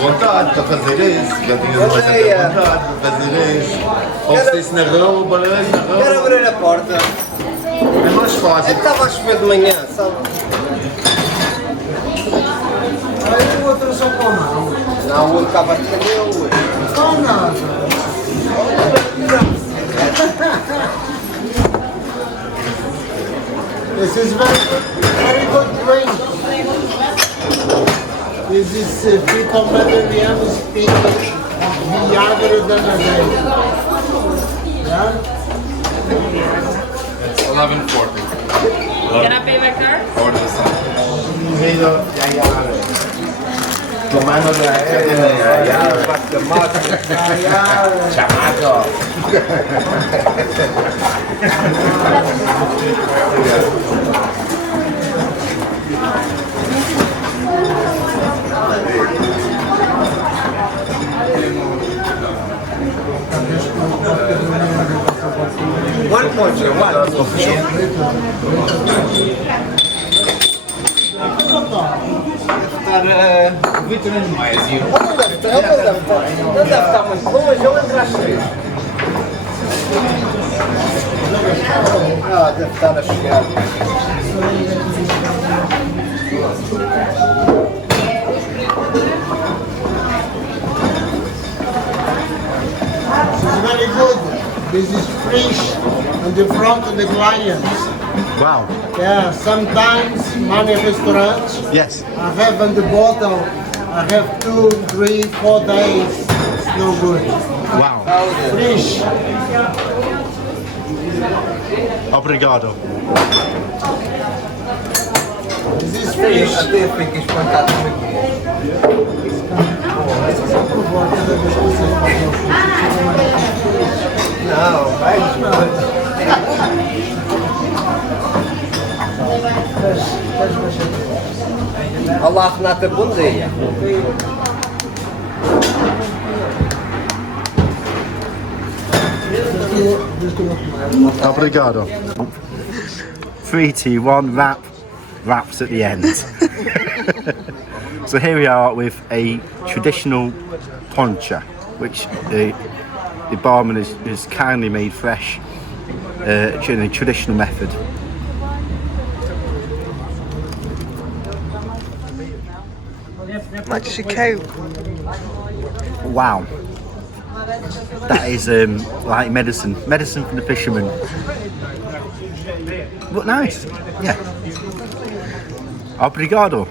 vontade para fazer isso, já tinhas uma certa vontade para fazer isso. Ou se na rua, balões na rua. Quero abrir a porta. É mais fácil. Estava a chover de manhã, sabe? Aí o outro só com a mão. Não, o outro estava a defender o outro. Com nada. This is very good drink. This is people Madeireano speak Viagra than a day. Yeah? It's 11:40. Can I pay by card? Order the sun. Comando de Chamaco. One poncha, one. Estar vitamina mais e não deve estar muito longe, eu entro às 3. Ah, deve estar a chegar. This is very good. This is fish on the front of the clients. Wow. Yeah, sometimes many restaurants Yes. I have on the bottle, I have 2, 3, 4 days. It's no good. Wow. Fish. Obrigado. This is fish. Até fico espantado com aqui. Não, vai. Olá, Renata, bom dia. Obrigado. 3, 2, 1, wraps at the end. So here we are with a traditional poncha, which the barman has kindly made fresh in a traditional method. Mexico. Wow. That is like medicine for the fishermen. But nice, yeah. Obrigado.